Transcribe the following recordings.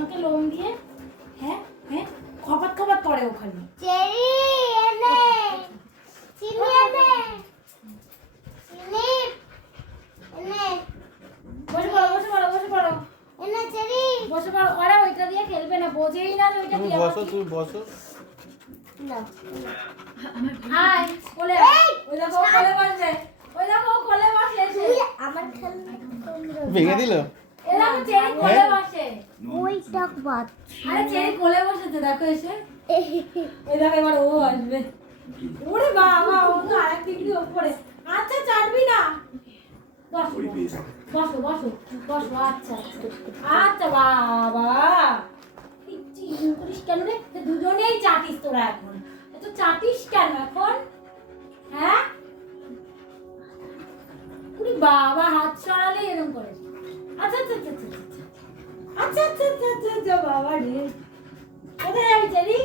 আমাকে লোম দিয়ে হ্যাঁ হ্যাঁ খপাত খপাত করে ওখানে। চেরি এনে চিনি এনে চিনি এনে বসে পড়ো বসে পড়ো বসে পড়ো এনে চেরি বসে পড়ো। ওরা ওইটা দিয়ে খেলবে না, বোঝেই না যে ওইটা তুমি দিয়ে বসো, তুমি বসো। না আয় কোলে ওই দেখো ও কোলে বসে, ওই দেখো ও কোলে বসে এসে। আমার খেলনা ভেঙে দিল? এ দেখো চেরি কোলে বসে। ওইটা বাদ আরে চেরি কোলে বসেছে দেখো এসে। ওই দেখো এবার ও আসবে। ওরে বাবা ও তো আরেক ডিগ্রি উপরে। আচ্ছা চাটবি না, বসো বসো বসো বসো। আচ্ছা আচ্ছা বাবা চিন করিস কেন রে? দুজনেই চাটিস তোরা এখন, এত চাটিস কেন এখন? হ্যাঁ উরি বাবা হাত সরালে এরকম করে। আচ্ছা আচ্ছা আচ্ছা আচ্ছা আচ্ছা আচ্ছা আচ্ছা আচ্ছা আচ্ছা বাবা রে, কোথায় যাবি চেরি?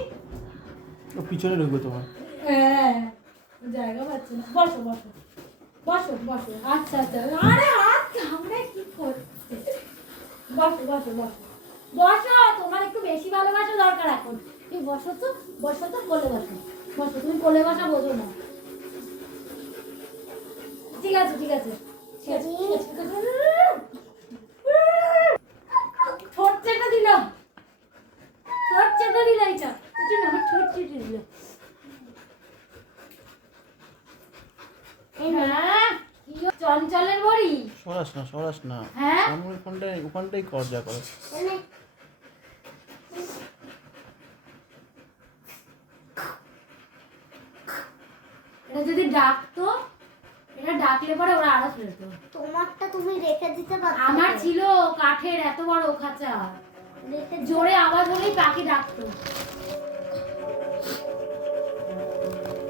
ও পিছনে ঢুকবে তোমার। হ্যাঁ জায়গা পাচ্ছে না, বসো বসো বসো বসো। আচ্ছা আচ্ছা আরে হাত কামড়ে কি করছে? বসো বসো বসো বসো, তোমার একটু বেশি ভালোবাসা দরকার এখন। তুমি বসো তো কোলে বসো বসো। তুমি কোলে বসা বোঝো না। ঠিক আছে ঠিক আছে ঠিক আছে, ঠিক আছে, ঠিক আছে। ঠোঁট চেটে দিল, ঠোঁট চেটে দিল, এইটা কিছু না, আমার ঠোঁট চেটে দিল। হ্যাঁ কি চঞ্চলের বড়ি? সরাস না। হ্যাঁ? সামনের ওখানটাই কর যা করে। এনে এটা যদি ডাকতো, এটা ডাকলে পরে ওরা আরো ফেলতো। তোমারটা তুমি রেখে দিতে পারো আমার ছিল কাঠের এত বড় খাঁচা, রেখে জোরে আওয়াজ হলেই পাখি ডাকতো।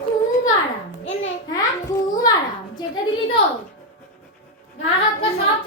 খুব আরাম, এনে হ্যাঁ খুব আরাম। চেটে দিলি তো গা হাত পা সব